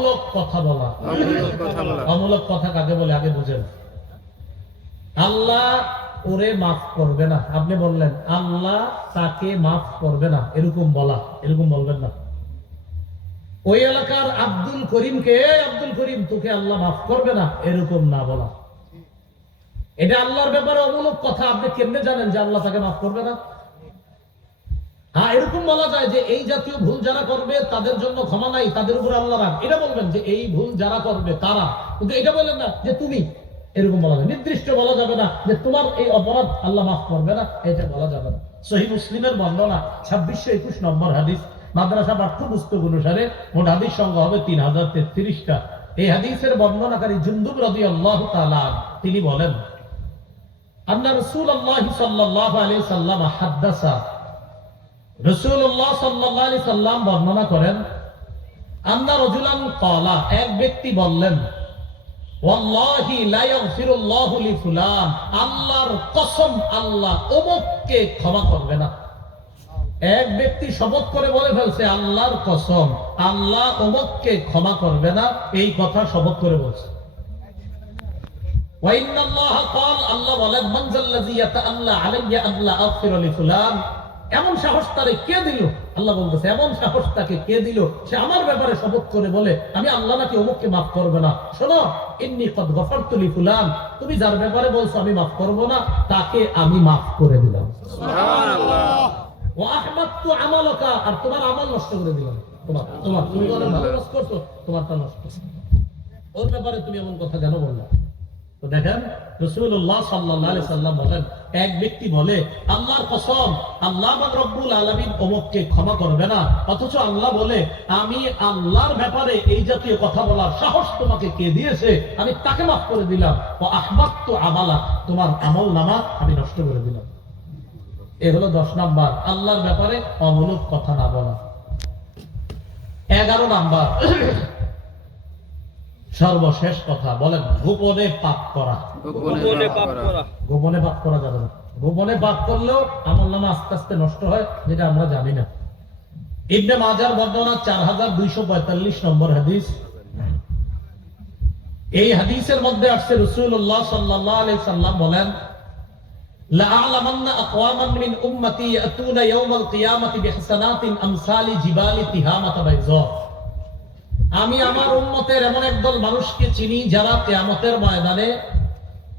অমূলক কথা বলা। অমূলক কথা কাকে বলে? আগে বুঝেন। আল্লাহ ওরে মাফ করবে না। আপনি বললেন আল্লাহ তাকে মাফ করবে না। এরকম বলা। এরকম বলবেন না। ওই এলাকার আব্দুল করিমকে "এই আব্দুল করিম তোকে আল্লাহ মাফ করবে না। এরকম না বলা। এটা আল্লাহর ব্যাপারে অমূলক কথা। আপনি কেমনে জানেন যে আল্লাহ তাকে মাফ করবে না? এরকম বলা যায় যে এই জাতীয় ভুল যারা করবে, তাদের জন্য ক্ষমা নাই, তাদের উপর আল্লাহ রাগ। এটা বলবেন যে এই ভুল যারা করবে, তারা? কিন্তু এটা বললেন না যে তুমি। এরকম বলা যায়। নির্দিষ্ট বলা যাবে না যে তোমার এই অপরাধ আল্লাহ মাফ করবে না, এটা বলা যাবে না। সহি মুসলিমের বর্ণনা, ছাব্বিশশো একুশ নম্বর হাদিস, মাদ্রাসা পাঠ্যপুস্তক অনুসারে মোট হাদিস সংখ্যা হবে তিন হাজার তেত্রিশটা। এই হাদিসের বর্ণনাকারী জুন্দুব রদি আল্লাহ তিনি বলেন, আন্না রসুল আল্লাহ সাল্লাহ আলী সাল্লাম হাদ্দাসা রসুল্লাহ সাল্লাম বর্ণনা করেন, আন্না রজুলান কলা এক ব্যক্তি বললেন আল্লাহর কসম আল্লাহ করে আল্লাহর কসম, আল্লাহ ক্ষমা করবে না এই কথা শপথ করে বলছে। আল্লাহ বলেন এমন সাহস তারে কে দিল? আল্লাহ বলতেছে এমন সাহস তাকে কে দিল? সে আমার ব্যাপারে শপথ করে বলে আমি আল্লাহ নাকি অমুককে মাফ করবে না? শোনো ইন্নি কদ গফরতু লি ফুলান। তুমি যার ব্যাপারে বলছো আমি মাফ করব না তাকে আমি মাফ করে দিলাম। আমালাকা। আর তোমার আমল নষ্ট করে দিলাম। তোমার তোমার তুমি তো অনেক ভালো কাজ করছ তোমারটা নষ্ট ওর ব্যাপারে তুমি এমন কথা কেন বললা? তো দেখেন রসুল্লাহ সাল্লাহ সাল্লাম বলেন এক ব্যক্তি বলে, আল্লাহর কসম, আল্লাহ রব্বুল আলমিন অমুককে ক্ষমা করবে না। অথচ আল্লাহ বলে, আমি আল্লাহর ব্যাপারে এই জাতীয় কথা বলার সাহস তোমাকে কে দিয়েছে? আমি তাকে মাফ করে দিলাম। ও আহমাদ তো আমালা, তোমার আমল নামা আমি নষ্ট করে দিলাম। এ হলো দশ নাম্বার, আল্লাহর ব্যাপারে অমূলক কথা না বলা। এগারো নাম্বার সর্বশেষ কথা বলেন গোপনে পাপ করা গোপনে পাপ করা গোপনে পাপ করা যাবে না গোপনে পাপ করলেও আমল নামা আস্তে আস্তে নষ্ট হয় যেটা আমরা জানি না ইবনে মাজার বর্ণনা চার হাজার দুইশো পঁয়তাল্লিশ নম্বর হাদিস এই হাদিসের মধ্যে আসছে রসুল্লাহ সাল্লাহ আলি সাল্লাম বলেন لأعلمن أقواما من أمتي يأتون يوم القيامة بحسنات أمثال جبال تهامة بيضاء আমি আমার উন্মতের এমন একদল মানুষকে চিনি যারা কেয়ামতের ময়দানে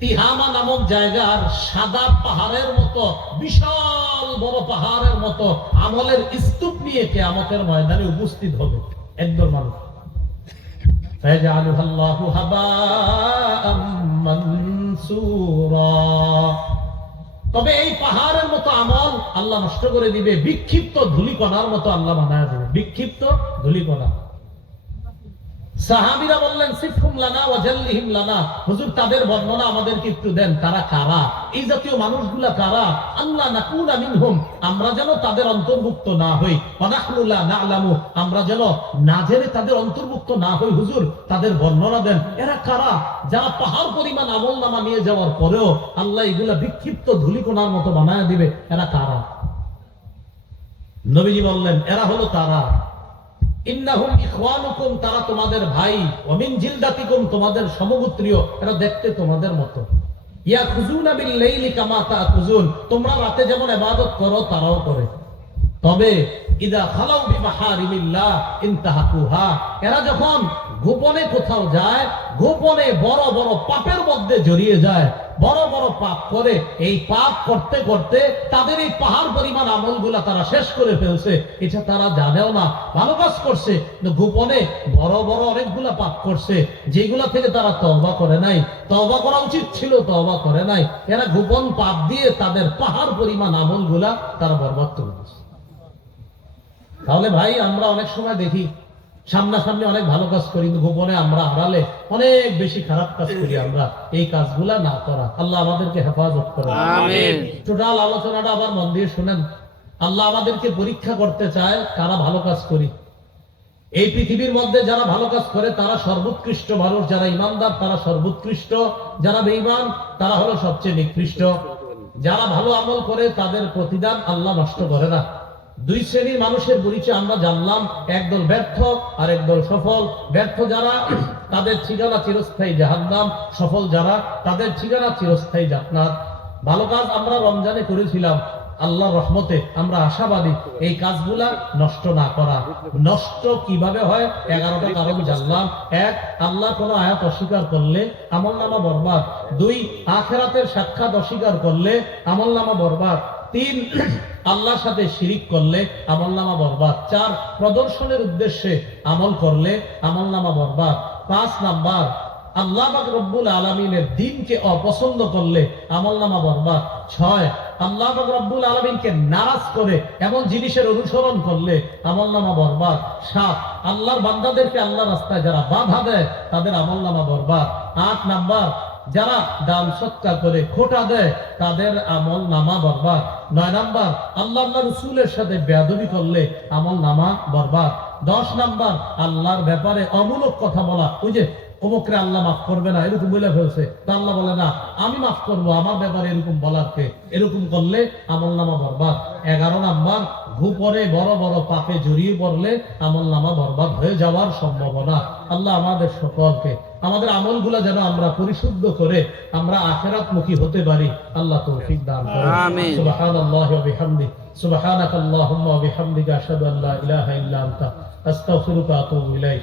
তিহামা নামক জায়গার সাদা পাহাড়ের মতো, বিশাল বড় পাহাড়ের মতো আমলের স্তূপ নিয়ে কেয়ামতের ময়দানে উপস্থিত হবে একদল মানুষ। তবে এই পাহাড়ের মতো আমল আল্লাহ নষ্ট করে দিবে, বিক্ষিপ্ত ধুলিকণার মতো আল্লাহ বানায় দেবে। বিক্ষিপ্ত ধুলিকণা। সাহাবিরা বললেন, সিফহুম লানা ওয়াজাল্লিহিম লানা। হুজুর, তাদের বর্ণনা আমাদেরকে একটু দেন, তারা কারা? এই জাতীয় মানুষগুলা কারা? আল্লাহ নাকুনা মিনহুম, আমরা যেন তাদের অন্তর্ভুক্ত না হই। ওয়ানাহনু লা না'লামু, আমরা যেন না জেনে তাদের অন্তর্ভুক্ত না হই। হুজুর, তাদের বর্ণনা দেন, এরা কারা? যারা পাহাড় পরিমাণ আমল নামা নিয়ে যাওয়ার পরেও আল্লাহ এগুলা বিক্ষিপ্ত ধুলিকণার মতো বানায় দিবে, এরা কারা? নবীজি বললেন, এরা হলো তারা। ইন্নাহুম ইখওয়ানুকুম, তারা তোমাদের ভাই ওমিন জিলদাতিকুম, তোমাদের সমগোত্রীয়, এরা দেখতে তোমাদের মতো। ইয়া খুজুনা বিল লাইলি কামা তাখুজুন তোমরা রাতে যেমন ইবাদত করো, তারাও করে। তবে, ইদা খালাউ বিমাহারিমিল্লাহ এরা যখন গোপনে কোথাও যায়, গোপনে বড় বড় পাপের মধ্যে জড়িয়ে যায়, বড় বড় পাপ করে, এই পাপ করতে করতে তাদের এই পাহাড় পরিমাণ আমলগুলা তারা শেষ করে ফেলছে। এটা তারা জানেও না ভালো কাজ করছে গোপনে বড় বড় অনেকগুলা পাপ করছে, যেগুলা থেকে তারা তওবা করে নাই। তওবা করা উচিত ছিল, তওবা করে নাই। এরা গোপন পাপ দিয়ে তাদের পাহাড় পরিমাণ আমলগুলা তারা বরবাদ করে দিচ্ছে তাহলে ভাই আমরা অনেক সময় দেখি সামনাসামনি অনেক ভালো কাজ করি গোপনে আমরা হারালে অনেক বেশি খারাপ কাজ করি আমরা। এই কাজগুলা না করা। আল্লাহ আমাদেরকে হেফাজত করে টোটাল আলোচনাটা আবার মন দিয়ে শুনেন। আল্লাহ আমাদেরকে পরীক্ষা করতে চায় কারা ভালো কাজ করি। এই পৃথিবীর মধ্যে যারা ভালো কাজ করে তারা সর্বোৎকৃষ্ট মানুষ। যারা ইমানদার তারা সর্বোৎকৃষ্ট। যারা বেঈমান তারা হলো সবচেয়ে নিকৃষ্ট। যারা ভালো আমল করে তাদের প্রতিদান আল্লাহ নষ্ট করে না। দুই শ্রেণির মানুষের পরিচয় আমরা জানলাম। একদল ব্যর্থ আর একদল সফল। ব্যর্থ যারা, তাদের ঠিকানা চিরস্থায়ী জাহান্নাম। সফল যারা, তাদের ঠিকানা চিরস্থায়ী জান্নাত। ভালো কাজ আমরা রমজানে করেছিলাম। আল্লাহ রহমতে আমরা আশাবাদী এই কাজগুলা নষ্ট না করা। নষ্ট কীভাবে হয়? এগারোটা কারণ জানলাম। এক, আল্লাহ কোন আয়াত অস্বীকার করলে আমল নামা বরবাদ। দুই, আখেরাতের সাক্ষাৎ অস্বীকার করলে আমল নামা বরবাদ। তিন, আল্লাহর সাথে শিরিক করলে আমল নামা বরবাদ। চার, প্রদর্শনের উদ্দেশ্যে আমল করলে আমল নামা বরবাদ। পাঁচ নাম্বার আল্লাহ রব্বুল আলমিনের দিনকে অপছন্দ করলে আমল নামা বরবাদ। ছয়, আল্লাহ রব্বুল আলমিনকে নারাজ করে এমন জিনিসের অনুসরণ করলে আমল নামা বরবাদ। সাত, আল্লাহর বান্দাদেরকে আল্লাহ রাস্তায় যারা বাধা দেয়, তাদের আমল নামা বরবাদ। আট নাম্বার, যারা দান সৎকার করে খোটা দেয়, তাদের আমল নামা বরবাদ। নয় নাম্বার, আল্লাহ আল্লাহ রসুলের সাথে বেয়াদবি করলে আমল নামা বরবাদ। দশ নাম্বার, আল্লাহর ব্যাপারে অমূলক কথা বলা। ওই যে অমুকরে আল্লাহ মাফ করবে না এরকম বলে ফেলছে। তা আল্লাহ বলে না আমি মাফ করব আমার ব্যাপারে এরকম বলারকে এরকম করলে আমল নামা বরবাদ। এগারো নাম্বার ঘুপরে বড় বড় পাপে জড়িয়ে পড়লে আমল নামা বরবাদ হয়ে যাওয়ার সম্ভাবনা। আল্লাহ আমাদের সকলকে আমাদের আমলগুলা যেন আমরা পরিশুদ্ধ করে আমরা আখেরাত মুখী হতে পারি। আল্লাহ তৌফিক দান আমিন। সুবহানাল্লাহি ওয়া বিহামদি সুবহানাকা ওয়া বিহামদিকা আশহাদু আন ইলাহা ইল্লা আনতা। আস্তাগফিরুকা ওয়া আতুবু ইলাইক।